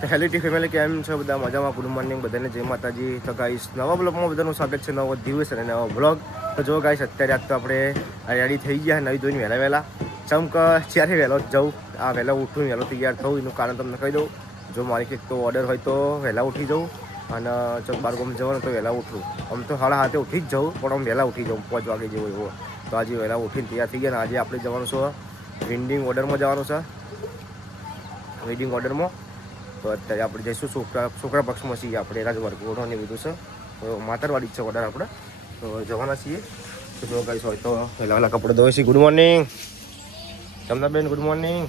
તો હેલિટી ફેમિલી કેમ છો બધા મજામાં? ગુડ મોર્નિંગ બધાને, જય માતાજી. તો ગાઈસ નવા બ્લોગમાં બધાનું સ્વાગત છે. નવો દિવસ અને નવો બ્લોગ. તો જો ગાઈસ અત્યારે આજ તો આપણે રેડી થઈ ગયા નવી ધોઈને વહેલા ચમક ત્યારે વહેલો જવું આ વહેલા ઉઠું વહેલો તૈયાર થવું એનું કારણ તમને કહી દઉં. જો મારી કંઈક તો ઓર્ડર હોય તો વહેલા ઉઠી જવું અને ચોક બાર ગામ જવાનું તો વહેલા ઉઠવું. આમ તો 7:30 ઉઠી જ જવું પણ આમ વહેલા ઉઠી જવું 5 વાગે જેવું એવો. તો આજે વહેલા ઉઠીને તૈયાર થઈ ગયા. આજે આપણે જવાનું છે વેડિંગ ઓર્ડરમાં જવાનું છે, વેડિંગ ઓર્ડરમાં. તો અત્યારે આપણે જઈશું છોકરા પક્ષમાં છીએ આપણે રાજવર્ગ ઓઢોને બધું છે. તો માતરવાડી છે ઓર્ડર આપણે તો જવાના છીએ. તો જો ગાઈસ હોય તો વહેલા કપડાં ધોઈએ છીએ. ગુડ મોર્નિંગ તમને બેન, ગુડ મોર્નિંગ.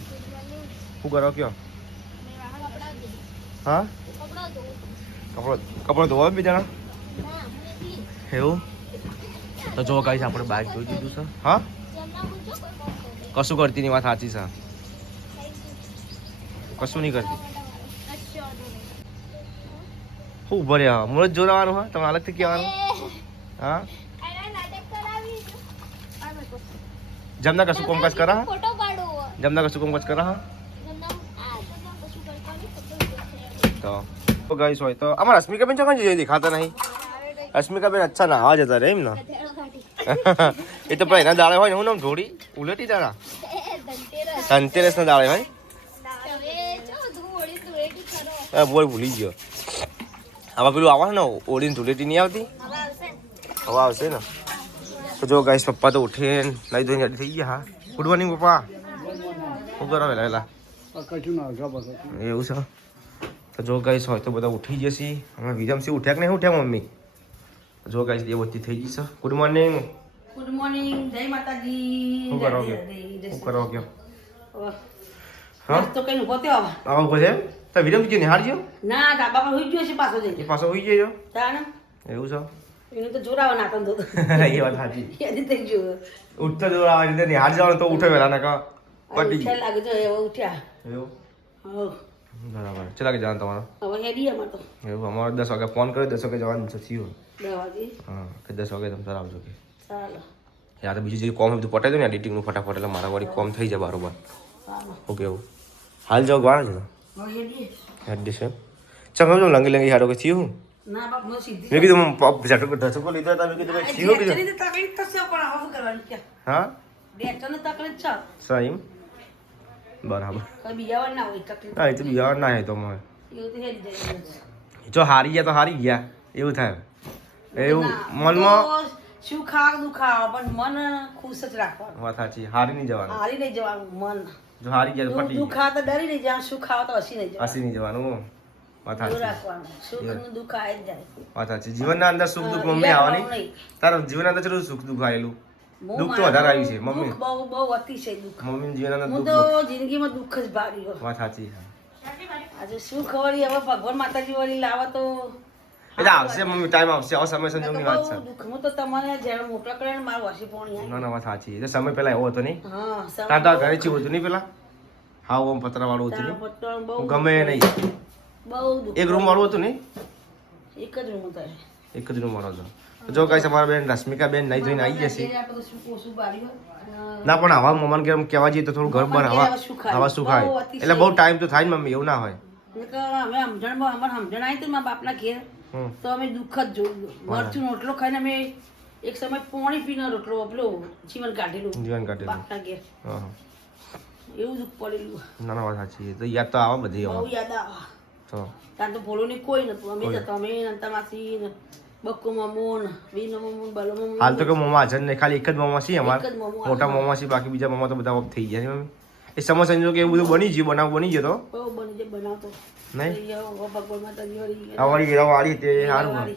શું કરો કયો? હા કપડાં ધોવા બીજાના એવું? તો જો ગાઈસ આપણે બાઇક ધોઈ દીધું છે. હા કશું કરતી નહીં, વાત સાચી છે, કશું નહીં કરતી. શું ભરે હા મુરત જોડાવાનું હા તમે અલગથી કહેવાનું. હા જમના કશું કોમકાજ કરા, જમના કશું કોમકાજ કરા. હા તો ગાઈસ હોય તો અમારા અસ્મિકાબેન ચોકન જઈએ દેખાતા નહીં. અસ્મિકાબેન અચ્છા ના આવા જતા રે એમ ને. એ તો ભાઈ એના દાડે હોય ને હું નામ થોડી ઉલટી દાડા ધનતેરસ ના દાડે હોય. બોલ ભૂલી ગયો. આમાં પેલું આવવાનું ને ઓળીને ધૂળેટી નહીં આવતી, હવે આવશે ને. તો જો ગાઈસ પપ્પા તો ઉઠીને નાઈ ધોઈને રેડી થઈ ગયા. હા ગુડ મોર્નિંગ પપ્પા. શું કરો વહેલા એવું છે? તો જો ગાઈસ હોય તો બધા ઉઠી જશે. અમે વિરમસિંહ ઉઠ્યા કે નહીં ઉઠ્યા મમ્મી? જો ગાઈસ એ વચ્ચે થઈ જશે. Good morning. ગુડ મોર્નિંગ, જય માતાજી. શું કરો કે શું કરો કે? હા તો કઈ ઉભો થયો હવે આવો ઉભો છે તો વિરમસિંહ નિહાળજો. ના ધાબા પર હોઈ ગયો છે પાછો જઈને. એ પાછો હોઈ જજો. તાણે એવું છે? એને તો જોરાવા નાતન તો એ વાત સાચી. યાદ થઈ ગયો. ઉઠતો જોરાવા રીતે નિહાળ જવાનું તો ઉઠે વહેલા નકા પટી ઉઠ્યા લાગે તો એવો ઉઠ્યા. એવું હો બરાબર. ચલા કે જવાનું તમારે? હવે હેડી અમાર તો એવું અમારે 10 વાગે ફોન કર્યો, 10 વાગે જવાનું છે થયું. 10 વાગે. હા કે 10 વાગે તમે આવજો કે. ચાલો યાર બીજું જે કોમ બધું પટાઈ દો ને એડિટિંગનું ફટાફટ એટલે મારા વાળી કોમ થઈ જાય બરોબર. ચાલો ઓકે એવું હાલ જાઓ ગવા છે હવે હેડીએ. હેડી છે ચમ જો લંગી લંગી હાડો કે થયું. ના બાપ નો સીધી મેં કીધું પપ ઝટકો ઢસકો લીધો હતા. મેં કીધું ભાઈ થયું કીધું. તકલીફ થશે પણ હવે શું કરવાનું કે હા બેટને તકલીફ છે સહી બરાબર. કઈ બીજા વાર ના હોય તકલીફ. હા એ તો બીજા ના હે તો મને એવું તો હેડી જાય. જો હારી ગયા તો હારી ગયા એવું થાય. એવું મનમાં શું ખાવ દુખાવ પણ મન ખુશ જ રાખવાનું. વાત સાચી. હારી નહીં જવાનું. હારી નહીં જવાનું મન. જો હારી ગયા તો પટી દુખાવ તો ડરી નહીં જવાનું, શું ખાવ તો હસી નહીં જવાનું. હસી નહીં જવાનું. વાત એવું સાચી. રાખવાનું. સુખ નું દુઃખ આવી જ જાય. વાત સાચી. જીવનના અંદર સુખ દુઃખ મમ્મી આવવાની. તારા જીવનના અંદર ચેટલું સુખ દુઃખ આવેલું? દુઃખ તો વધારે આવ્યું છે મમ્મી. દુઃખ બહુ બહુ અતિશય દુઃખ. મમ્મી જીવનના અંદર હું દુઃખ તો જિંદગીમાં દુઃખ જ ભાગ્યો. વાત સાચી. આજે શું ખબર હવે ભગવાન માતાજી વળી લાવે તો એટલે આવશે મમ્મી, ટાઈમ આવશે. આવો સમય સંજોગની વાત છે. બહુ દુઃખ. હું તો તમને જ્યારે મોકલા કરે ને મારું વાસી પોણી આવી. ના ના વાત સાચી. એટલે સમય પેલા એવો હતો નહીં. હા તાર તો ઘરે ચીવું હતું નહીં પેલા. હા ઓમ પતરા વાળું હતું નહીં. પટોળ બહુ હું ગમે નહીં. બહુ દુઃખ. એક રૂમ વાળું હતું નહીં. એક જ રૂમ હતો. એક જ રૂમ વાળો હતો. તો જો કઈ તમારા બેન રશ્મિકા બેન નહીં જોઈને આવી જશે. આપણે શું કોશું બારી ના પણ હવા મમ્માને કે કહેવા જઈએ તો થોડું ઘર પર હવા હવા શું ખાય એટલે બહુ ટાઈમ તો થાય ને મમ્મી, એવું ના હોય. અમે સમજણમાં અમારે સમજણ આવી હતી મારા બાપના ઘેર તો અમે દુઃખ જ જોયું. મરચું રોટલો ખાઈને અમે એક સમય પાણી પીને રોટલો પેલો જીવન કાઢેલું જીવન કાઢેલું બાપના ઘેર. હા એવું દુઃખ પડેલું. ના ના વાત સાચી. તો યાદ તો આવે બધી બહુ હવે યાદ આવે. તો ત્યાં તો ભોલો ની કોઈ નતું. અમે જતો અમે નંતા માસી ને બક્કુ મામુન બીનો મામુન બાલો મામુન. હાલ તો કે મોમાં હાજર નહીં, ખાલી એક જ મોમાં છે અમારે. એક જ મોમો મોટા મોમાં છે, બાકી બીજા મોમાં તો બધા ઓફ થઈ ગયા છે મમ્મી. એ સમય સંજોગ કે એવું બધું બની ગયું, બનાવ બની ગયો તો બહુ બની જે બનાવતો નહીં. ભગવાન માતાજી વળી આવડી વાળી તે સારું બને.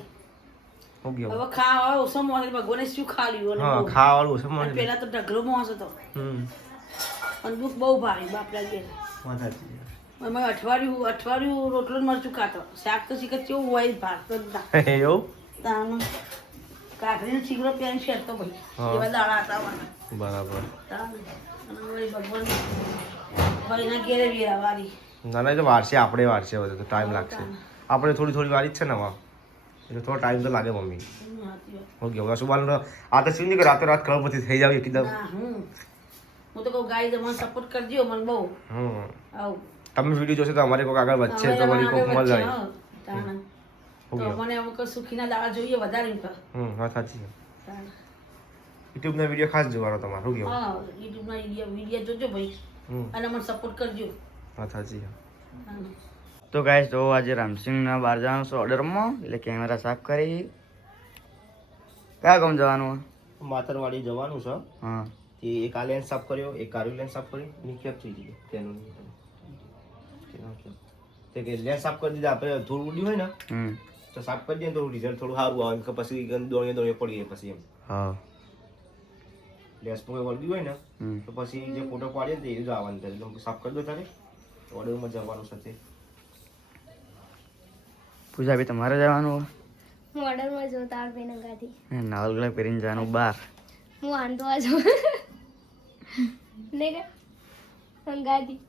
હું ગયો હવે ખાવા ઓછો મોસ ભગવાને શું ખાલ્યું. હા ખાવાળું છે મને. પેલા તો ઢગલો મોસ હતો અને દુઃખ બહુ ભારી બાપડા ઘેર. વાત સાચી. અમે અઠવાડિયું રોટલો ને મરચું ખાતો. શાક તો શીખર કેવું હોય ભાત તો જ ના. એવું તાનું કાકરીનો છીગડો પેન શેરતો ભાઈ હા. એવા દાડા હતા અમારા. બરાબર. તાનું. અને વળી ભગવાન ભાઈના ઘેરે વેરા વારી. ના ના એ તો વારશે, આપણે વારશે બધું તો ટાઈમ લાગશે. આપણે થોડી થોડી વારી જ છે ને હવે એટલે થોડો ટાઈમ તો લાગે મમ્મી. ઓકે હવે શું બોલવાનું આ તો શું નહીં કે રાતે રાત કરોડપતિ થઈ જાવ એકદમ. હું તો કહું ગાય મને સપોર્ટ કરજો મને બહુ. આવું તમે વિડીયો જોશો તો અમારે કોઈક આગળ વધશે તો વળી કોઈક મળે. તો મને અમુક સુખીના દાડા જોઈએ વધારે વાત સાચી છે. યુટ્યુબના વિડીયો ખાસ જોવાનો તમારે શું કેવું? હા, યુટ્યુબના વિડીયો જોજો ભાઈ અને મને સપોર્ટ કરજો. વાત સાચી છે. તો ગાઈસ તો આજે રામસિંગના બહાર જવાનું છે ઓર્ડરમાં, એટલે કેમેરા સાફ કરી. કયા ગામ જવાનું? માતરવાડી જવાનું છે. હા, એક આ લેન્સ સાફ કર્યો, એક કારું લેન્સ સાફ કર્યું, નીચે થઈ ગઈ તેનું તે કે લેન્સ સાફ કરી દીધા. આપણે ધૂળ ઉડી હોય ને તો સાફ કરી દઈએ તો રિઝલ્ટ થોડું સારું આવે કે પછી દોણીએ પડી જાય પછી એમ. હા, લેન્સ પર વળગી હોય ને તો પછી જે ફોટો પાડીએ ને એ જ આવવાનું થાય. એટલે સાફ કરી દો તારે ઓર્ડરમાં જવાનું સાથે. પૂજા ભાઈ તમારે જવાનું? હું ઓર્ડરમાં જો તાર ભાઈને ગાથી નાવલ ગળે પહેરીને જવાનું બહાર. હું વાંધવા જો ને કે સંગાથી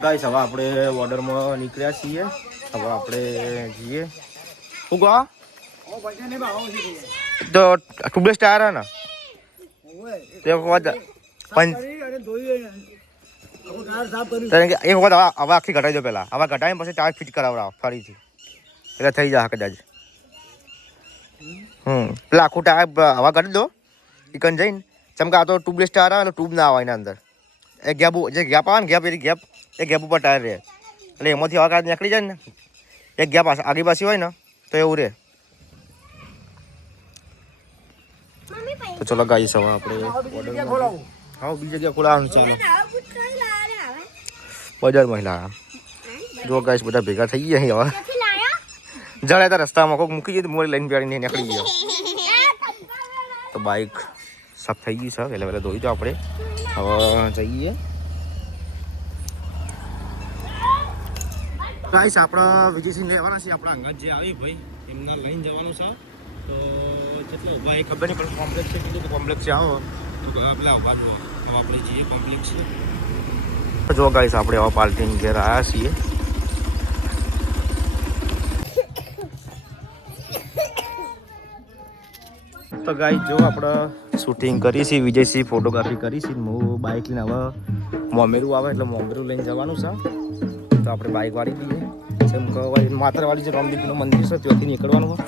ગાઈસ હવે આપણે ઓર્ડરમાં નીકળ્યા છીએ. હવે આપણે જઈએ. શું કહો? તો ટ્યુબલેસ ટાયર હે ને તો એક વખત હવે આખી ઘટાડી દો પહેલા. હવે ઘટાડીને પછી ટાયર ફિટ કરાવડાવો ફરીથી એટલે થઈ જાય કદાચ. પેલા આખું ટાયર હવા કાઢી દો ચિકન જઈને. ચમકે આ તો ટ્યુબલેસ ટાયર આવે એટલે ટ્યુબ ના આવે એના અંદર. એ ગેપ જે ગેપ આવે ને ગેપ એ ગેપ ઉપર ટાયર રહે એટલે એમાંથી હવા કાઢી નીકળી જાય ને. એક ગેપ આગી પાછી હોય ને તો એવું રહે. તો ચલો ગાઈસ હવે આપણે હા બીજી જગ્યા ખોલાવાનું ચાલો. બજાર મહિલા જો ગાઈસ બધા ભેગા થઈ ગયા અહીં હવે. જડે તો રસ્તામાં કોઈક મૂકી જઈએ તો મોડી લઈને બેડીને નીકળી ગયો. તો બાઇક સાફ થઈ ગઈ છે. વહેલા વહેલા ધોઈ દો આપણે. હવે જઈએ ગાઈસ. આપણા વિજયસિંહ લેવાના છે. આપણા અંગત જે આવી ભાઈ એમના લઈને જવાનું છે. તો જેટલા ઉભા એ ખબર નહીં પણ કોમ્પ્લેક્સ છે. કીધું કે કોમ્પ્લેક્સ છે આવો તો પેલા ઉભા જુઓ. હવે આપણે જઈએ કોમ્પ્લેક્સ છે. જો ગાઈસ આપણે હવે પાર્ટીને ઘેર આવ્યા છીએ. તો ગાઈસ જો આપણે શૂટિંગ કરી છે. વિજયસિંહ ફોટોગ્રાફી કરી છે. હું બાઇક લઈને હવે મોમેરું આવે એટલે મોમેરું લઈને જવાનું છે. તો આપણે બાઇક વાળી દઈએ. જેમ કે માતરવાડી જે રામદેવજીનું મંદિર છે ત્યાંથી નીકળવાનું હોય.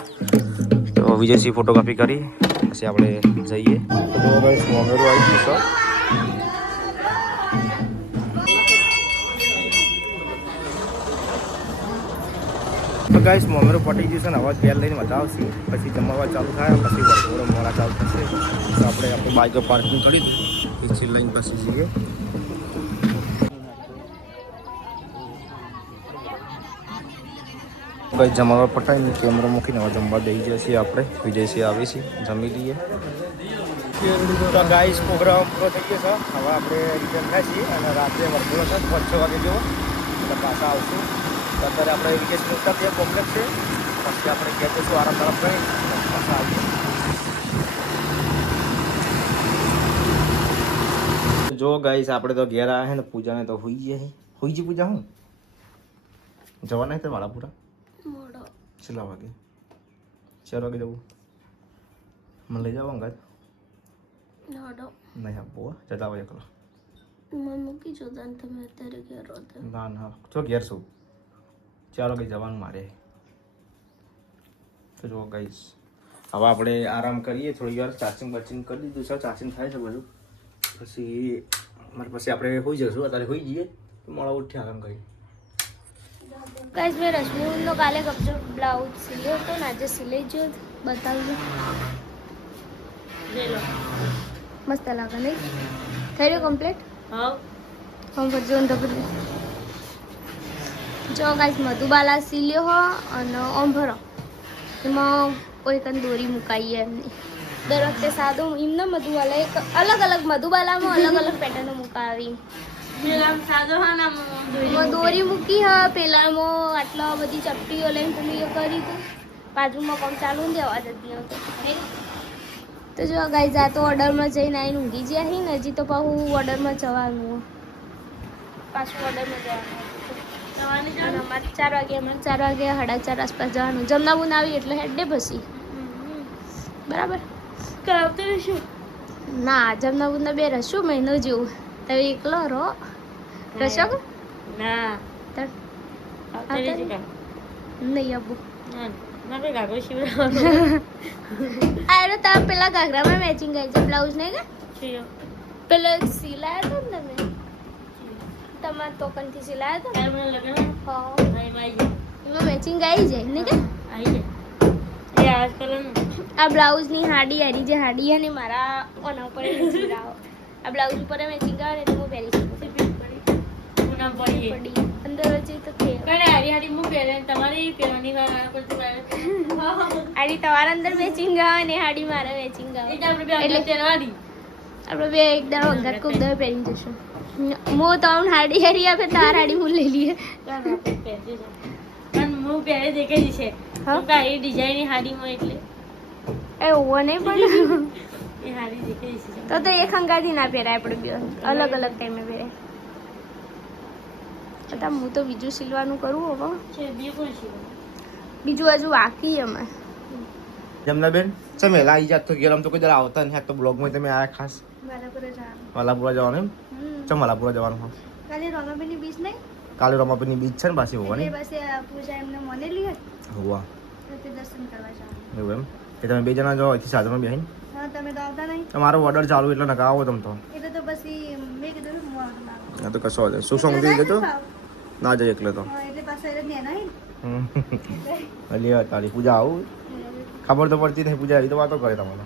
તો વિજયસિંહ ફોટોગ્રાફી કરી પછી આપણે જઈએ. તો ગાઈસ મોમેરું આવી ગયું છે. તો ગાઈસ મોમેરું પટી ગયું છે ને હવે ઘેર લઈને બધા આવશે. પછી જમવા ચાલુ થાય પછી વરઘોડો મોડા ચાલુ થશે. તો આપણે બાઇકો પાર્કિંગ કરી દઈએ પછી લઈને પછી જઈએ. ભાઈ જમવા પટાઈને કેમેરો મૂકીને હવે જમવા દઈ જઈએ આપણે. વિજયસિંહ આવી છે જમી લઈએ. તો ગાઈસ પ્રોગ્રામ પૂરો થઈ ગયો છે. હવે આપણે રિટર્ન થાય છીએ અને રાત્રે વરઘોડો છે 5-6 વાગે જેવો એટલે પાછા આવશું. તો અત્યારે આપણે વિજયસિંહ ઉત્તર જે કોમ્પ્લેક્સ છે પછી આપણે ઘેર જઈશું આરામ તરફ કરી પાછા આવીએ. જો ગાઈસ આપણે તો ઘેર આવ્યા છે ને પૂજાને તો હોઈ જઈએ. હોઈ જી પૂજા હું જવાના છે મારા પૂરા છેલ્લા વાગે 4 વાગે જવું. મને લઈ જાવ અંગાત નહીં આપવો જતા હોય એકલો. મૂકી જો તમે અત્યારે ઘેર રહો. ના ના તો ઘેર છું 4 વાગે જવાનું મારે. તો જો ગાઈસ હવે આપણે આરામ કરીએ થોડી વાર. ચાર્જિંગ બાર્જિંગ કરી દીધું છે. ચાર્જિંગ થાય છે બધું. પછી મારે પછી આપણે હોઈ જઈશું. અત્યારે હોઈ જઈએ તો મોડા ઉઠી આરામ કરી. ગાઈસ મેં રશ્મિનો કાલે કપચો બ્લાઉઝ સિલ્યો હતો ને આજે સિલાઈ જો બતાવજો. મસ્ત લાગે નહીં? થઈ રહ્યું કમ્પ્લીટ? હા કમ્ફર્ટ ઝોન તો જો ગાઈસ મધુબાલા સિલ્યો હો અને ઓમ ભરો એમાં કોઈ કન દોરી મુકાઈએ એમની. દર વખતે સાદું એમને મધુબાલા એક અલગ અલગ મધુબાલામાં અલગ અલગ પેટર્નો મુકાવી. દોરી મૂકી હા પેલામાં આટલા બધી ચપટીઓ લઈને તમે એ કરી હતું. બાજુમાં કામ ચાલુ ને દેવા જતી હતો. તો જો ગાઈસ આ તો ઓર્ડરમાં જઈને આવીને ઊંઘી ગયા હી ને. હજી તો પાછું ઓર્ડરમાં જવાનું. પાછું ઓર્ડરમાં જવાનું અમારે 4 વાગે 4:30 આસપાસ જવાનું. જમનાબુન આવી એટલે હેડે પછી બરાબર કરાવતો રહીશું. ના જમનાબુનના 2 રહીશું મહિનો જેવું. તમે એકલો રહો રશો ના તાર આવતા રહેજે કાલ. નહીં આવું ના મારે ગાગરો શિવરાવાનું અરે તમે પેલા ઘાઘરામાં મેચિંગ કરી છે બ્લાઉઝ નહીં કે છે. પેલો સિલાયો હતો ને તમે તમારા ટોકનથી સિલાયો હતો ને કાલ મને લગ્ન હા આવી જાય એમાં મેચિંગ આવી જાય ને કે આવી જાય એ આજ કરવાનું આ બ્લાઉઝની હાડી હારી જે હાડી છે ને મારા ઓના ઉપર મેચિંગ આવો આ બ્લાઉઝ ઉપર મેચિંગ આવે ને તો હું પહેરી શકું પૂનમ પડી પડી અંદર વચ્ચે તો છે કને હારી હારી હું પહેરે ને તમારી પહેરવાની વાર આ પડતી વાર હાડી તમારા અંદર મેચિંગ આવે ને હાડી મારા મેચિંગ આવે એટલે આપણે બે એટલે પહેરવાની આપણે બે એકદમ અંગાત કોક દવે પહેરીને જશું હું તો આમ હાડી હારી આપે તાર હાડી હું લઈ લઈએ પણ હું પહેરે દેખાઈ છે હા? હું કાંઈ ડિઝાઇનની હાડીમાં એટલે એ ઓવો નહીં પણ એ હાડી દેખાઈ છે તો એક અંગાથી ના પહેરાય આપણે બે અલગ અલગ ટાઈમે પહેરાય હતા હું તો બીજું સિલવાનું કરું હવે છે બે કોણ છે બીજું હજુ બાકી અમે જમનાબેન ચમેલા આવી જાત તો ઘેર આમ તો કોઈ દર આવતા નહીં. આ તો બ્લોગમાં તમે આયા ખાસ બરાબર વાલાપુરા જવાનું એમ ચમલાપુરા જવાનું હા કાલે રમાબેનની બીચ નહીં કાલે રમાપીની બીચ છે ને પાછી હોવા એટલે નહીં પાસે પૂજા એમને મનેલી હતી હોવા તો તે દર્શન કરવા જવાનું એવું એમ એ તમે બે જણા જાઓ અહીંથી સાધનમાં બેહીને હા તમે તો આવતા નહીં તમારો ઓર્ડર ચાલુ એટલે નકા આવો તમે તો એટલે તો પછી મેં કીધું હું આવતા હા તો કશો વાંધો નહીં. શું શું મંદિર ગયો ના જાય એકલે તો એટલે પાછા એટલે નેના હે અલી તારી પૂજા આવું ખબર તો પડતી નહીં પૂજા આવી તો વાતો કરે તમારે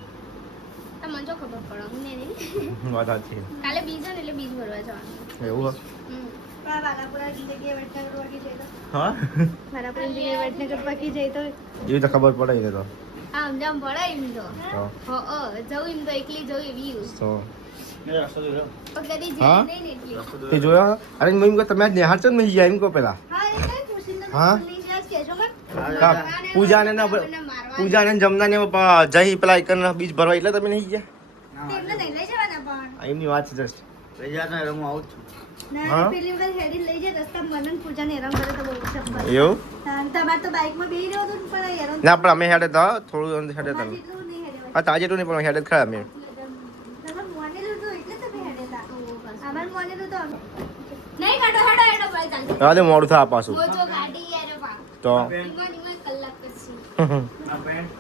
તમને જો ખબર પડે હું નહીં વાત સાચી કાલે બીજ ને એટલે બીજ ભરવા જવાનું એવું પણ વાલાપુરા જગ્યાએ વડનગર વાગી જાય તો હા વાલાપુરા જગ્યાએ વડનગર વાગી જાય તો એવી તો ખબર પડે એને તો આમ જામ પડે એમ તો તો જવું એમ તો એકલી જવું એવી તો કદી હા? જઈ નહીં ને એટલી તે જોયો અરે મમ્મી કહો તમે આજ નિહાળ છો ને નહીં ગયા એમ કહો પેલા હા એ કઈ પૂછીને હા? નહીં જાય કેશો કર પૂજાને ને પૂજાને ને જમનાને જઈ પેલા એક બીજ ભરવા એટલે તમે નહીં ગયા તેમને નહીં લઈ જવાના પણ એમની વાત છે જસ્ટ લઈ જતા હું આવું જ છું. ના હા? પેલી વખત હેડી લઈ જાય રસ્તા મનન પૂજાને હેરાન કરે તો બહુ ચપ્પલ એવું તમારે તો બાઇકમાં બેસી રહ્યો હતો ને પણ હેરાન ના પણ અમે હેડે તો થોડું હેડે તમે જેટલું નહીં હેડે હા તાજે તો નહીં પણ હેડે જ ખરા અમે તમારે મોનેલું તો એટલે તમે હેડે તા અમાર મોનેલું તો નહીં કાઢો હેડો હેડો ભાઈ ચાલશે હા મોડું થા પાછું મોજો ગાડી યાર પા તો નિમા કલાક પછી આ પેન્ટ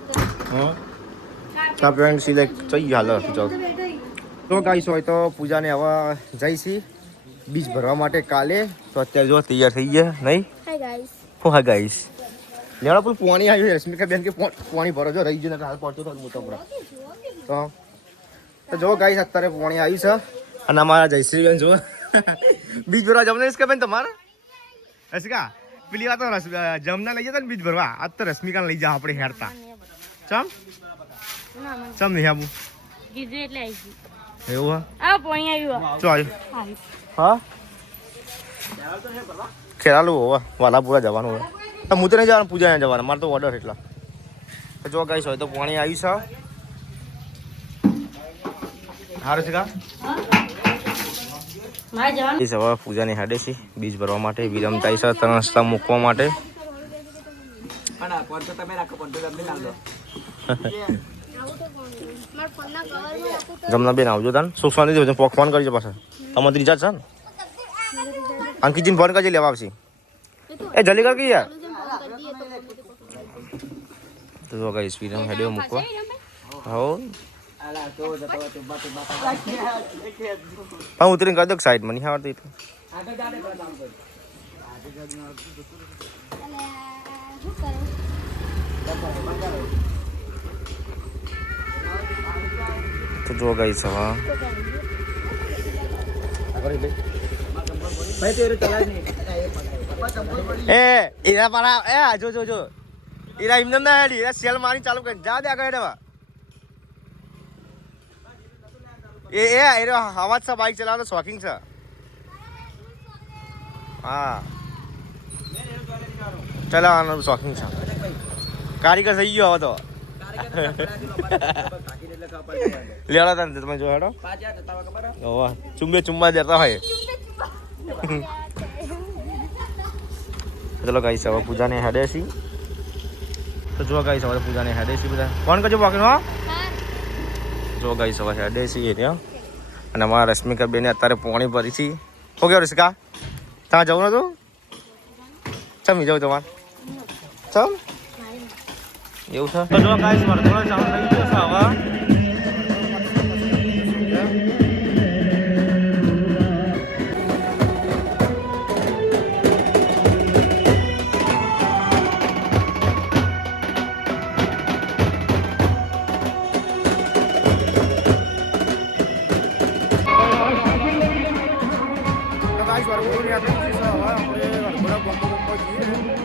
આ પેન્ટ સિલેક્ટ થઈ હાલ જાઓ તો બેઠો તો ગાઈસ હોય તો પૂજાને હવે જઈશી બીજ ભરવા માટે કાલે તો અત્યારે જો તૈયાર થઈ ગયા નહીં હાય ગાઈસ હું હા ગાઈસ લેવડા પેલું પાણી આવ્યું રશ્મિકા બેન કે પાણી ભરો જો રહી ગયું હાલ પડતો તો મોટો પડો તો જો ગાઈસ અત્યારે પાણી આવ્યું છે અને અમારા જયશ્રીબેન જો બીજ ભરવા જમને રશ્મિકા બેન તમારે રશ્મિકા પેલી વાત જમના લઈ જતા ને બીજ ભરવા આજ તો રશ્મિકા લઈ જા આપણે હેરતા ચમ ચમ નહીં આવું કીધું એટલે આવી ગયું એવું હા આ પોણી આવ્યું ચાલ હા ખેરાલું હોવા વાલાપુરા જવાનું હોય તો હું તો નહીં જવાનું પૂજા નહીં જવાનું મારે તો ઓર્ડર એટલા તો જો ગાઈસ હોય તો પાણી આવ્યું છે હારું છે કા મારે જવાનું હવે પૂજાની હાડે છે બીજ ભરવા માટે વિરમ થાય છે તણસતા મૂકવા માટે પણ આ કોણ તો તમે રાખો પણ તો તમને લાવ દો મારા ફોનના કવરમાં રાખું તો જમના બેન આવજો તાન સુખ શાંતિ દેજો ફોન કરજો પાછા તમારી રીચાર્જ છે ને અંકિતજીને ફોન કરજે લેવા આવશે એ જલ્દી કર કે યાર તો જો ગાઈસ વિરમ હેડ્યો મૂકવા હો આલા તો જતો તો બાપ હા ઉતરીને કરી દો સાઈડ માં નહીં આવડતી તો આગળ જાને કામ કર અને શું કરું તો જો ગાઈસ હવે ભાઈ તેરે ચલા નહીં એ એના પારા એ જો જો જો એરા એમને ના હેડી એરા સેલ મારી ચાલુ કરી જા દે આગળ હેડવા એ એરો અવાજ છે બાઈક ચલાવતો શોખિંગ છે હા ચલાવવાનો શોખિંગ છે કારીગર થઈ ગયો હવે તો લેવડા તા તમે જો હેડો ઓવા ચુંબે ચુંબા દેતા હોય ચલો ગાઈસ હવે પૂજાને હેડે છે તો જો ગાઈસ હવે પૂજાને હેડે છે બધા કોણ કરજો બાકી હો જો ગાઈસ હવે હેડે છે એ રહ્યો અને અમારા રશ્મિકા બેને અત્યારે પોણી ભરી છે હો ગયો રશ્મિકા ત્યાં જવું નતું ચમી જવું તમારે ચમ એવું છે તો જો ગાઈસ વર્તમાન ચાલુ થઈ ગયો છે હવે ગાઈસ વર્તમાન યાદ થઈ ગયું છે હવે આપણે વર્તમાન પહોંચી